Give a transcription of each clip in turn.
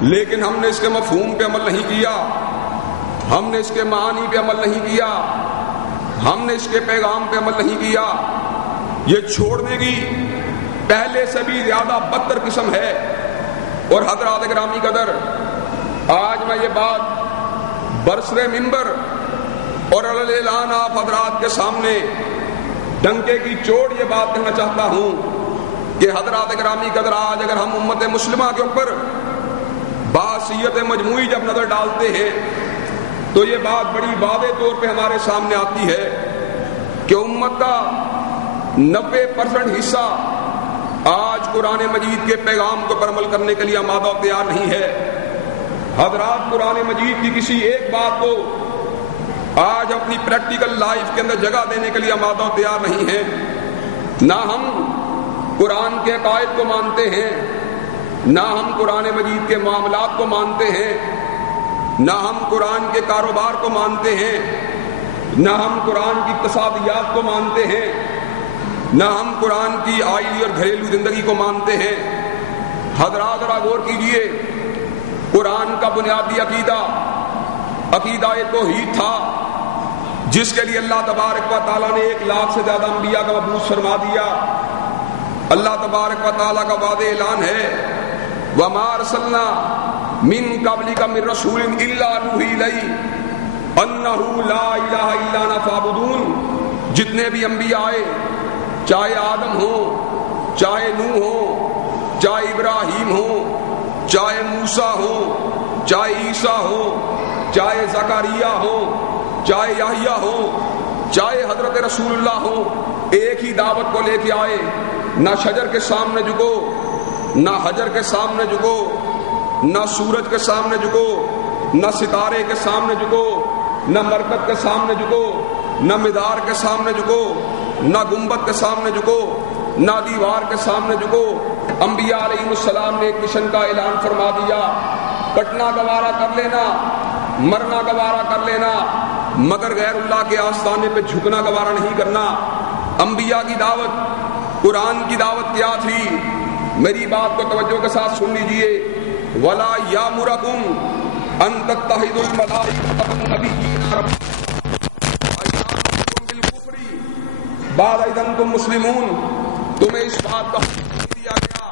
لیکن ہم نے اس کے مفہوم پہ عمل نہیں کیا، ہم نے اس کے معانی پہ عمل نہیں کیا، ہم نے اس کے پیغام پہ عمل نہیں کیا، یہ چھوڑنے کی پہلے سے بھی زیادہ بدتر قسم ہے۔ اور حضرات گرامی قدر، آج میں یہ بات برسر منبر اور اعلان آپ حضرات کے سامنے ڈنکے کی چوٹ یہ بات کہنا چاہتا ہوں کہ حضرات گرامی قدر، آج اگر ہم امت مسلمہ کے اوپر بحثیت مجموعی جب نظر ڈالتے ہیں تو یہ بات بڑی واضح طور پہ ہمارے سامنے آتی ہے کہ امت کا 90% حصہ آج قرآن مجید کے پیغام کو پر عمل کرنے کے لیے آمادہ و تیار نہیں ہے۔ حضرات قرآن مجید کی کسی ایک بات کو آج اپنی پریکٹیکل لائف کے اندر جگہ دینے کے لیے آمادہ و تیار نہیں ہے۔ نہ ہم قرآن کے عقائد کو مانتے ہیں، نہ ہم قرآن مجید کے معاملات کو مانتے ہیں، نہ ہم قرآن کے کاروبار کو مانتے ہیں، نہ ہم قرآن کی اقتصادیات کو مانتے ہیں، نہ ہم قرآن کی آئلی اور گھریلو زندگی کو مانتے ہیں۔ حضرات ذرا غور کیجئے، قرآن کا بنیادی عقیدہ توحید تھا، جس کے لیے اللہ تبارک و تعالیٰ نے 1 لاکھ سے زیادہ انبیاء کا مبعوث فرما دیا۔ اللہ تبارک و تعالیٰ کا واضح اعلان ہے، وَمَا أَرْسَلْنَا مِن قَبْلِكَ مِن رَّسُولٍ إِلَّا نُوحِي إِلَيْهِ أَنَّهُ لَا إِلَٰهَ إِلَّا أَنَا فَاعْبُدُونِ۔ جتنے بھی انبیاء آئے، چاہے آدم ہو، چاہے نوح ہو، چاہے ابراہیم ہو، چاہے موسیٰ ہو، چاہے عیسیٰ ہو، چاہے زکریا ہو، چاہے یحییٰ ہو، چاہے حضرت رسول اللہ ہو، ایک ہی دعوت کو لے کے آئے۔ نہ شجر کے سامنے جھکو، نہ حجر کے سامنے جھکو، نہ سورج کے سامنے جھکو، نہ ستارے کے سامنے جھکو، نہ مرکز کے سامنے جھکو، نہ مدار کے سامنے جھکو، نہ گنبد کے سامنے جھکو، نہ دیوار کے سامنے جھکو۔ انبیاء علیہ السلام نے ایک مشن کا اعلان فرما دیا، کٹنا گوارا کر لینا، مرنا گوارا کر لینا، مگر غیر اللہ کے آستانے پہ جھکنا گوارا نہیں کرنا۔ انبیاء کی دعوت، قرآن کی دعوت کیا تھی؟ میری بات کو توجہ کے ساتھ سن لیجئے، وَلَا يَأْمُرَكُمْ أَن تَتَّخِذُوا الْمَلَائِكَةَ وَالنَّبِيِّينَ بعد اذ انتم مسلمون۔ تمہیں اس بات کا حکم دیا گیا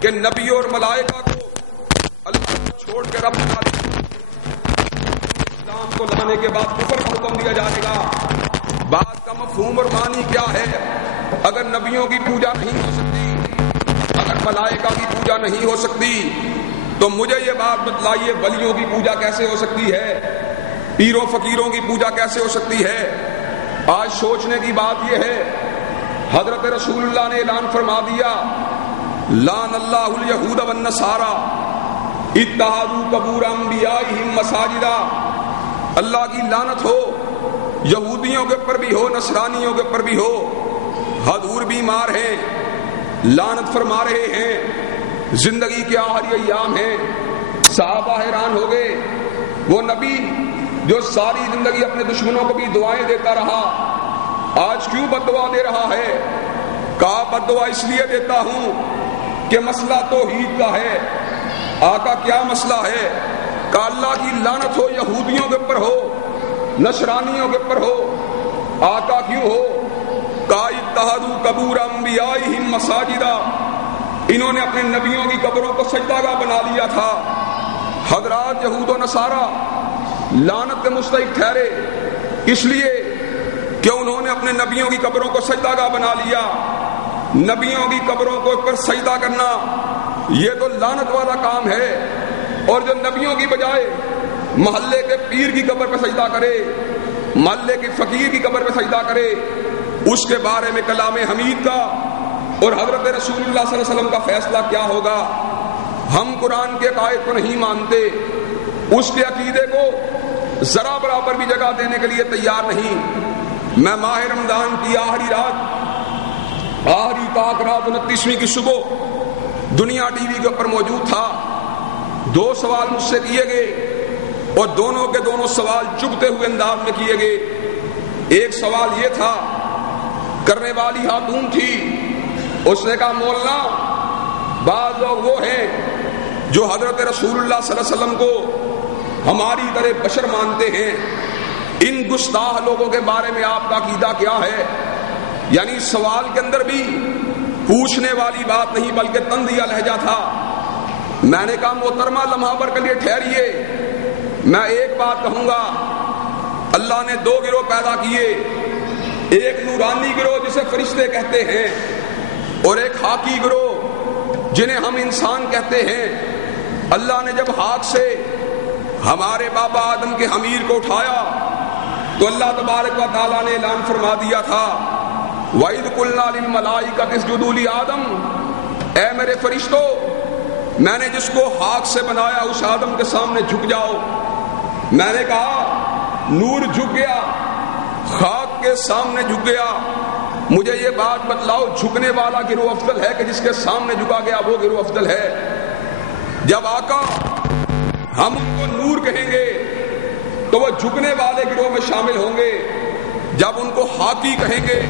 کہ نبی اور ملائکہ کو اللہ کو چھوڑ کے رب اسلام کو لانے کے بعد کفر کا حکم دیا جائے گا۔ بات کا مفہوم اور معنی کیا ہے؟ اگر نبیوں کی پوجا نہیں ہو سکتی، اگر ملائکہ کی پوجا نہیں ہو سکتی، تو مجھے یہ بات بتلائیے ولیوں کی پوجا کیسے ہو سکتی ہے، پیر و فقیروں کی پوجا کیسے ہو سکتی ہے؟ آج سوچنے کی بات یہ ہے، حضرت رسول اللہ نے اعلان فرما دیا، لعن اللہ الیہود والنصارى اتخذوا قبور انبیائہم مساجدا۔ اللہ کی لعنت ہو، یہودیوں کے اوپر بھی ہو، نصرانیوں کے اوپر بھی ہو۔ حضور بیمار ہیں، لعنت فرما رہے ہیں، زندگی کے آخری ایام ہیں۔ صحابہ حیران ہو گئے، وہ نبی جو ساری زندگی اپنے دشمنوں کو بھی دعائیں دیتا رہا، آج کیوں بد دعا دے رہا ہے؟ کہا بد دعا اس لیے دیتا ہوں کہ مسئلہ توحید کا ہے۔ آقا کیا مسئلہ ہے؟ کہ اللہ کی لعنت ہو، یہودیوں کے اوپر ہو، نصرانیوں کے اوپر ہو۔ آقا کیوں ہو؟ کہ اتخذوا قبور انبیائہم مساجدا، انہوں نے اپنے نبیوں کی قبروں کو سجدہ گاہ بنا لیا تھا۔ حضرات یہود و نصارہ لعنت کے مستحق ٹھہرے اس لیے کہ انہوں نے اپنے نبیوں کی قبروں کو سجدہ گاہ بنا لیا۔ نبیوں کی قبروں کو پر سجدہ کرنا یہ تو لعنت والا کام ہے، اور جو نبیوں کی بجائے محلے کے پیر کی قبر پہ سجدہ کرے، محلے کے فقیر کی قبر پہ سجدہ کرے، اس کے بارے میں کلام حمید کا اور حضرت رسول اللہ صلی اللہ علیہ وسلم کا فیصلہ کیا ہوگا؟ ہم قرآن کے عقائد کو نہیں مانتے، اس کے عقیدے کو ذرا برابر بھی جگہ دینے کے لیے تیار نہیں۔ میں ماہ رمضان کی آخری پاک رات 29ویں کی صبح دنیا ٹی وی کے اوپر موجود تھا۔ 2 سوال مجھ سے کیے گئے اور دونوں کے دونوں سوال چبھتے ہوئے انداز میں کیے گئے۔ ایک سوال یہ تھا، کرنے والی خاتون تھی، اس نے کہا مولانا بعض لوگ وہ ہیں جو حضرت رسول اللہ صلی اللہ علیہ وسلم کو ہماری طرح بشر مانتے ہیں، ان گستاخ لوگوں کے بارے میں آپ کا عقیدہ کیا ہے؟ یعنی سوال کے اندر بھی پوچھنے والی بات نہیں بلکہ طنزیہ لہجہ تھا۔ میں نے کہا محترمہ لمحہ بھر کے لیے ٹھہریے، میں ایک بات کہوں گا، اللہ نے دو گروہ پیدا کیے، ایک نورانی گروہ جسے فرشتے کہتے ہیں، اور ایک خاکی گروہ جنہیں ہم انسان کہتے ہیں۔ اللہ نے جب ہاتھ سے ہمارے بابا آدم کے حمیر کو اٹھایا تو اللہ تبارک و تعالیٰ نے اعلان فرما دیا تھا وَإِذْ قُلْنَا لِلْمَلَائِكَةِ اسْجُدُوا لِآدَمَ، اے میرے فرشتوں، میں نے جس کو ہاتھ سے بنایا اس آدم کے سامنے جھک جاؤ۔ میں نے کہا نور جھک گیا، خاک کے سامنے جھک گیا، مجھے یہ بات بتلاؤ جھکنے والا گروہ افضل ہے کہ جس کے سامنے جھکا گیا وہ گروہ افضل ہے؟ جب آقا ہم ان کو نور کہیں گے تو وہ جھکنے والے گروہ میں شامل ہوں گے، جب ان کو خاکی کہیں گے،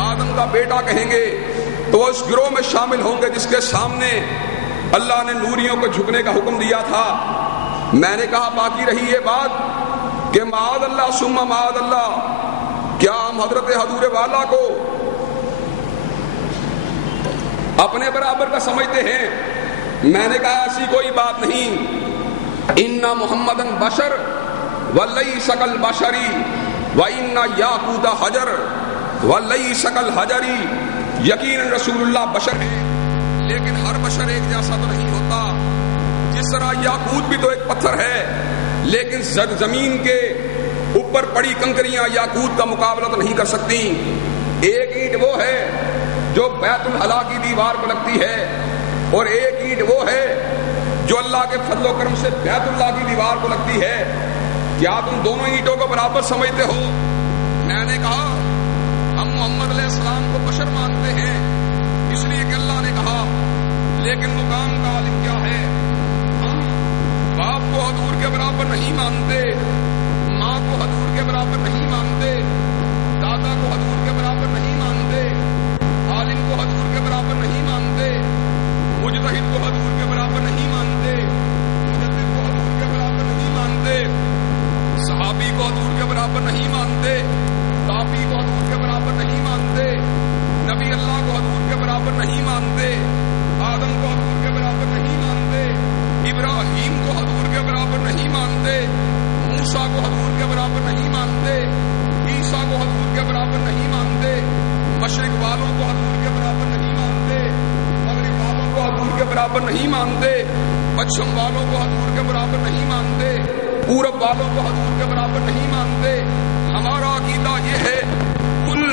آدم کا بیٹا کہیں گے، تو وہ اس گروہ میں شامل ہوں گے جس کے سامنے اللہ نے نوریوں کو جھکنے کا حکم دیا تھا۔ میں نے کہا باقی رہی یہ بات کہ معاذ اللہ ثم معاذ اللہ، کیا ہم حضرت حضور والا کو اپنے برابر کا سمجھتے ہیں؟ میں نے کہا ایسی کوئی بات نہیں، ان محمدن بشر ولیس کالبشری وان یاقوت حجر ولیس کالحجری، یقیناً رسول اللہ بشر ہے لیکن ہر بشر ایک جیسا تو نہیں ہوتا۔ جس طرح یاقوت بھی تو ایک پتھر ہے لیکن زمین کے اوپر پڑی کنکریاں یاقوت کا مقابلہ تو نہیں کر سکتی۔ ایک اینٹ وہ ہے جو بیت الخلا کی دیوار کو لگتی ہے اور ایک اینٹ وہ ہے جو اللہ کے فضل و کرم سے بیت اللہ کی دیوار کو لگتی ہے۔ کیا تم دونوں اینٹوں کو برابر سمجھتے ہو؟ میں نے کہا ہم محمد علیہ السلام کو بشر مانتے ہیں اس لیے کہ اللہ نے کہا، لیکن مقام کا عالم کیا ہے؟ ہم باپ کو حضور کے برابر نہیں مانتے، ماں کو حضور کے برابر نہیں مانتے، دادا کو حضور کے برابر نہیں مانتے، عالم کو حضور کے برابر نہیں مانتے، مجتہد کو حضور کے برابر نہیں مانتے، مجدد کو حضور کے برابر نہیں مانتے، صحابی کو حضور کے برابر نہیں مانتے، تابعی کو حضور کے برابر نہیں مانتے، نبی اللہ کو حضور کے برابر نہیں مانتے، آدم کو حضور کے برابر نہیں مانتے، ابراہیم کو حضور کے برابر نہیں مانتے، موسیٰ کو حضور کے برابر نہیں مانتے، عیسیٰ کو حضور کے برابر نہیں مانتے، مشرق والوں کو حضور کے برابر نہیں مانتے، مغرب والوں کو حضور کے برابر نہیں مانتے، پچھم والوں کو حضور کے برابر نہیں مانتے، پورب والوں کو حضور کے برابر نہیں مانتے۔ ہمارا عقیدہ یہ ہے قل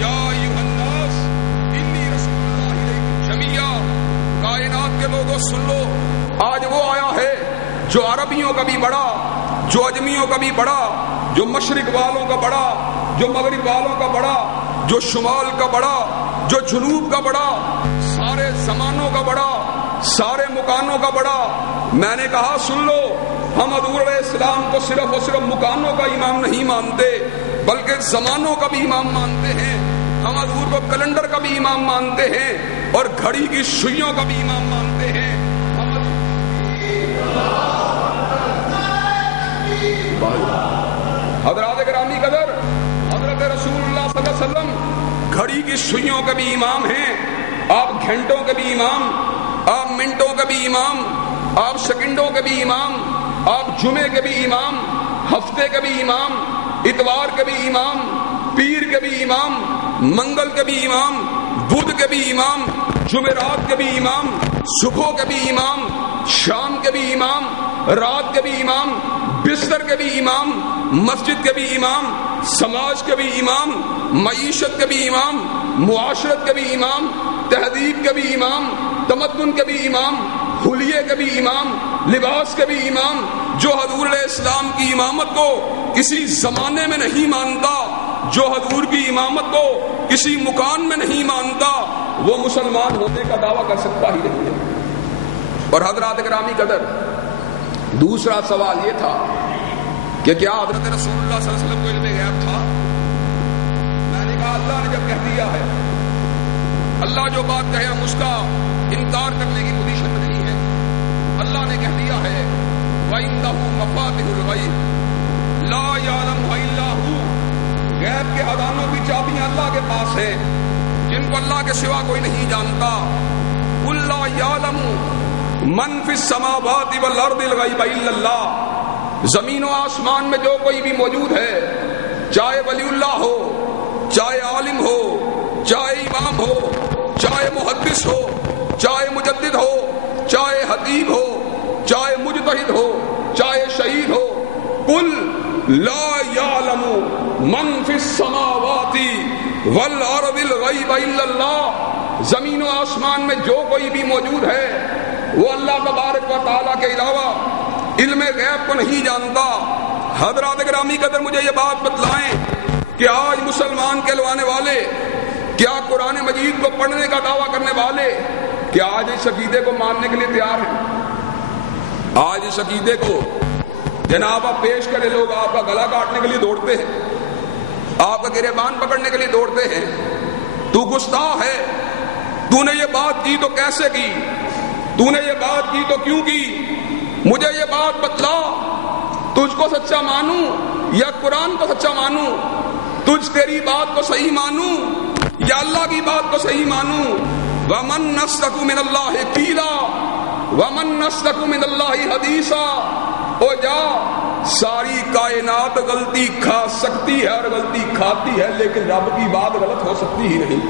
یا ایھا الناس انی رسول اللہ الیکم جمیعا، کائنات کے لوگوں سن لو، آج وہ آیا ہے جو عربیوں کا بھی بڑا، جو اجمیوں کا بھی بڑا، جو مشرق والوں کا بڑا، جو مغرب والوں کا بڑا، جو شمال کا بڑا، جو جنوب کا بڑا، سارے زمانوں کا بڑا، سارے مکانوں کا بڑا۔ میں نے کہا سن لو، ہم حضور علیہ السلام کو صرف اور صرف مکانوں کا امام نہیں مانتے بلکہ زمانوں کا بھی امام مانتے ہیں۔ ہم حضور کو کیلنڈر کا بھی امام مانتے ہیں اور گھڑی کی سوئیوں کا بھی امام مانتے ہیں۔ حضرات گرامی قدر، حضرت رسول اللہ صلی اللہ علیہ وسلم گھڑی کی سوئیوں کے بھی امام ہیں، آپ گھنٹوں کے بھی امام، آپ منٹوں کے بھی امام، آپ سیکنڈوں کے بھی امام، آپ جمعے کے بھی امام، ہفتے کے بھی امام، اتوار کے بھی امام، پیر کے بھی امام، منگل کے بھی امام، بدھ کے بھی امام، جمعرات کے بھی امام، صبح کے بھی امام، شام کے بھی امام، رات کے بھی امام، بستر کے بھی امام، مسجد کے بھی امام، سماج کے بھی امام، معیشت کے بھی امام، معاشرت کے بھی امام، تہذیب کے بھی امام، تمدن کے بھی امام، حلیے کے بھی امام، لباس کے بھی امام۔ جو حضور علیہ السلام کی امامت کو کسی زمانے میں نہیں مانتا، جو حضور کی امامت کو کسی مکان میں نہیں مانتا، وہ مسلمان ہونے کا دعویٰ کر سکتا ہی نہیں ہے۔ اور حضرات گرامی قدر، دوسرا سوال یہ تھا کہ کیا حضرت رسول اللہ صلی اللہ علیہ وسلم کو علم غیب تھا؟ میں نے کہا اللہ نے جب کہہ دیا ہے، اللہ جو بات کہے ہم اس کا انکار کرنے کی پوزیشن میں نہیں ہے۔ وعنده مفاتح الغیب لا یعلمها الا هو، غیب کے خزانوں کی چابیاں اللہ کے پاس ہیں جن کو اللہ کے سوا کوئی نہیں جانتا۔ قل لا یعلم من فی السماوات والارض الغیب الا اللہ، زمین و آسمان میں جو کوئی بھی موجود ہے، چاہے ولی اللہ ہو، چاہے عالم ہو، چاہے امام ہو، چاہے محدث ہو، چاہے مجدد ہو، چاہے حدیث ہو، چاہے مجتہد ہو، چاہے شہید ہو، قل لا یعلم من فی السماوات والارض الغیب الا اللہ، زمین و آسمان میں جو کوئی بھی موجود ہے وہ اللہ تبارک و تعالیٰ کے علاوہ علم غیب کو نہیں جانتا۔ حضرات گرامی قدر مجھے یہ بات بتلائیں کہ آج مسلمان کہلوانے والے، کیا قرآن مجید کو پڑھنے کا دعویٰ کرنے والے، کیا آج اس عقیدے کو ماننے کے لیے تیار ہیں؟ آج اس عقیدے کو جناب آپ پیش کرے، لوگ آپ کا گلا کاٹنے کے لیے دوڑتے ہیں، آپ کا گریبان پکڑنے کے لیے دوڑتے ہیں۔ تو گستاخ ہے، تو نے یہ بات کی تو کیسے کی، تو نے یہ بات کی تو کیوں کی، مجھے یہ بات بتلا، تجھ کو سچا مانوں یا قرآن کو سچا مانوں، تجھ تیری بات کو صحیح مانوں یا اللہ کی بات کو صحیح مانوں۔ وَمَن أَصْدَقُ مِنَ اللَّهِ قِيلًا وَمَن أَصْدَقُ مِنَ اللَّهِ حَدِيثًا۔ او جا، ساری کائنات غلطی کھا سکتی ہے اور غلطی کھاتی ہے، لیکن رب کی بات غلط ہو سکتی ہی نہیں۔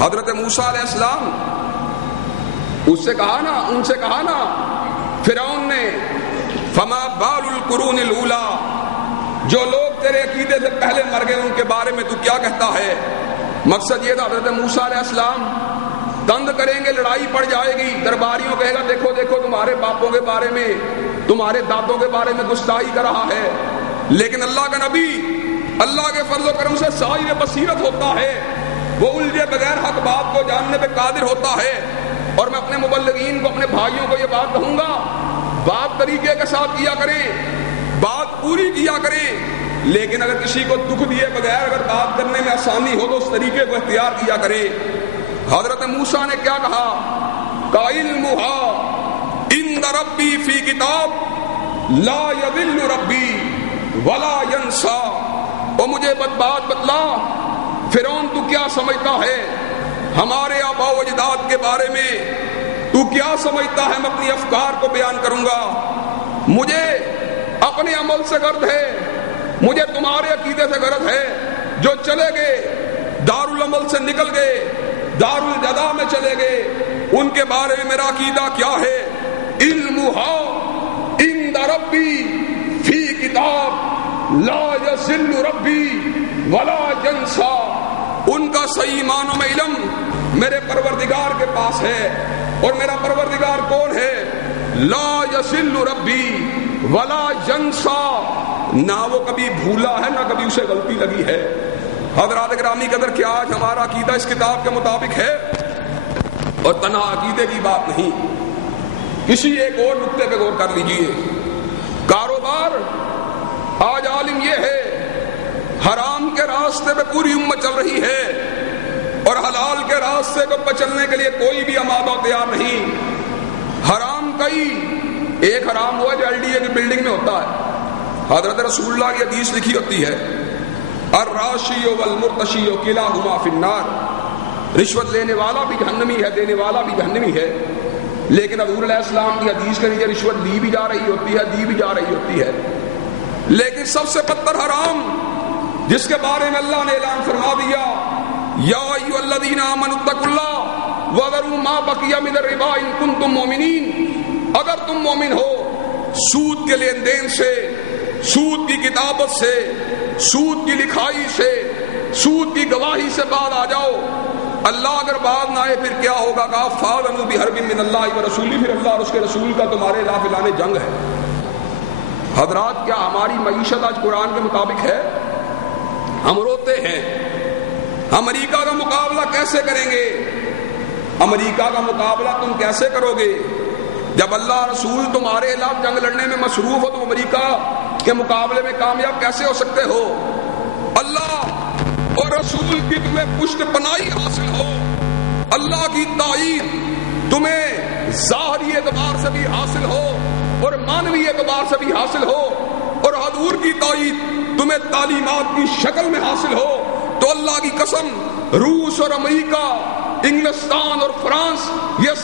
حضرت موسیٰ علیہ السلام ان سے کہا نا فرعون نے، فما بال القرون الاولی، جو لوگ تیرے عقیدے سے پہلے مر گئے ان کے بارے میں تو کیا کہتا ہے؟ مقصد یہ تھا حضرت موسیٰ علیہ السلام تند کریں گے، لڑائی پڑ جائے گی، درباریوں کہے گا دیکھو دیکھو تمہارے باپوں کے بارے میں، تمہارے دادوں کے بارے میں گستاخی کر رہا ہے۔ لیکن اللہ کا نبی اللہ کے فضل و کرم سے صاحب بصیرت ہوتا ہے، وہ الجھے بغیر حق بات کو جاننے پہ قادر ہوتا ہے۔ اور میں اپنے مبلغین کو، اپنے بھائیوں کو یہ بات کہوں گا، بات طریقے کے ساتھ کیا کریں، بات پوری کیا کریں، لیکن اگر کسی کو دکھ دیے بغیر اگر بات کرنے میں آسانی ہو تو اس طریقے کو اختیار کیا کرے۔ حضرت موسیٰ نے کیا کہا؟ قَعِلْمُهَا عِنْدَ رَبِّي فِي کتاب لا يَضِلُّ رَبِّي وَلَا يَنْسَى۔ اور مجھے بات بتلا، فرعون تو کیا سمجھتا ہے ہمارے آباء و اجداد کے بارے میں؟ تو کیا سمجھتا ہے؟ میں اپنی افکار کو بیان کروں گا، مجھے اپنے عمل سے غرض ہے، مجھے تمہارے عقیدے سے غرض ہے۔ جو چلے گئے دارالعمل سے نکل گئے، دارالجزا میں چلے گئے، ان کے بارے میں میرا عقیدہ کیا ہے؟ علمھا عند ربی فی کتاب لا یضل ربی ولا ینسا۔ ان کا صحیح معنوں میں علم میرے پروردگار کے پاس ہے، اور میرا پروردگار کون ہے؟ لا یضل ربی ولا ینسا، نہ وہ کبھی بھولا ہے نہ کبھی اسے غلطی لگی ہے۔ حضرات گرامی قدر، کیا آج ہمارا عقیدہ اس کتاب کے مطابق ہے؟ اور تنہا عقیدے کی بات نہیں، کسی ایک اور نقطے پہ غور کر لیجئے۔ کاروبار آج عالم یہ ہے، حرام کے راستے پہ پوری امت چل رہی ہے، اور حلال کے راستے کو پچلنے کے لیے کوئی بھی آمادہ تیار نہیں۔ حرام کئی ایک حرام ہوا جو LDA کی بلڈنگ میں ہوتا ہے، حضرت رسول اللہ کی حدیث لکھی ہوتی ہے، الراشی والمرتشی کلاہما فی النار، رشوت لینے والا بھی جہنمی ہے، دینے والا بھی جہنمی ہے۔ لیکن حضور علیہ السلام کی حدیث کے نیچے رشوت لی بھی جا رہی ہوتی ہے، دی بھی جا رہی ہوتی ہے، لیکن سب سے بدتر حرام جس کے بارے میں اللہ نے اعلان فرما دیا، یا ایھا الذین آمنوا اتقوا اللہ وذروا ما بقی من الربا ان کنتم مؤمنین، اگر تم مومن ہو، سود کے لین دین سے، سود کی کتابت سے، سود کی لکھائی سے، سود کی گواہی سے بعد آ جاؤ۔ اللہ اگر بعد نہ آئے پھر کیا ہوگا؟ کہا فاذنوا بحرب من اللہ ورسولہ، پھر اللہ اور اس کے رسول کا تمہارے خلاف اعلان جنگ ہے۔ حضرات، کیا ہماری معیشت آج قرآن کے مطابق ہے؟ ہم روتے ہیں، امریکہ کا مقابلہ کیسے کریں گے؟ امریکہ کا مقابلہ تم کیسے کرو گے جب اللہ رسول تمہارے خلاف جنگ لڑنے میں مصروف ہو؟ تم امریکہ کے مقابلے میں کامیاب کیسے ہو سکتے ہو؟ اللہ اور رسول کی تمہیں پشت پناہی حاصل ہو، اللہ کی تائید تمہیں ظاہری اعتبار سے بھی حاصل ہو، اور مانوی اعتبار سے بھی حاصل ہو اور حضور کی تائید تمہیں تعلیمات کی شکل میں حاصل ہو تو اللہ کی قسم روس اور امریکہ، انگلستان اور فرانس یہ